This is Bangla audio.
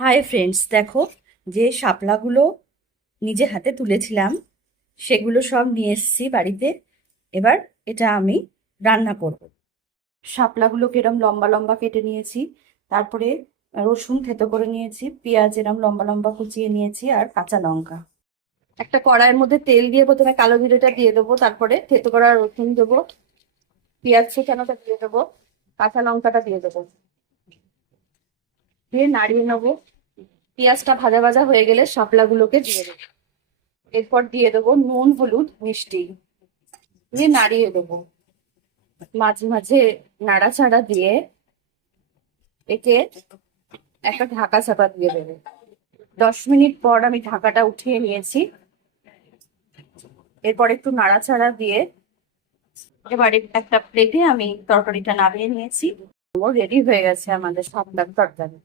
হাই ফ্রেন্ডস দেখো, যে শাপলাগুলো নিজে হাতে তুলেছিলাম, সেগুলো সব নিয়ে এসেছি বাড়িতে। এবার এটা আমি রান্না করব। শাপলাগুলোকে এরম লম্বা লম্বা কেটে নিয়েছি, তারপরে রসুন থেতো করে নিয়েছি, পেঁয়াজ এরম লম্বা লম্বা কুচিয়ে নিয়েছি আর কাঁচা লঙ্কা। একটা কড়াইয়ের মধ্যে তেল দিয়ে প্রথমে কালো জিরেটা দিয়ে দেবো, তারপরে থেতো করা রসুন দেবো, পেঁয়াজ ছেঁচানোটা দিয়ে দেবো, কাঁচা লঙ্কাটা দিয়ে দেবো। দিয়ে নাড়িয়ে নেব। পেঁয়াজটা ভাজা ভাজা হয়ে গেলে শাপলাগুলোকে দিয়ে দেবো। এরপর দিয়ে দেবো নুন, হলুদ, মিষ্টি। দিয়ে নাড়িয়ে দেবো। মাঝে মাঝে নাড়াচাড়া দিয়ে একে একটা ঢাকা চাপা দিয়ে দেবে। দশ মিনিট পর আমি ঢাকাটা উঠিয়ে নিয়েছি। এরপর একটু নাড়াচাড়া দিয়ে এবারে একটা প্লেটে আমি তরকারিটা নামিয়ে নিয়েছি। ও রেডি হয়ে গেছে আমাদের সাপলার তরকারি।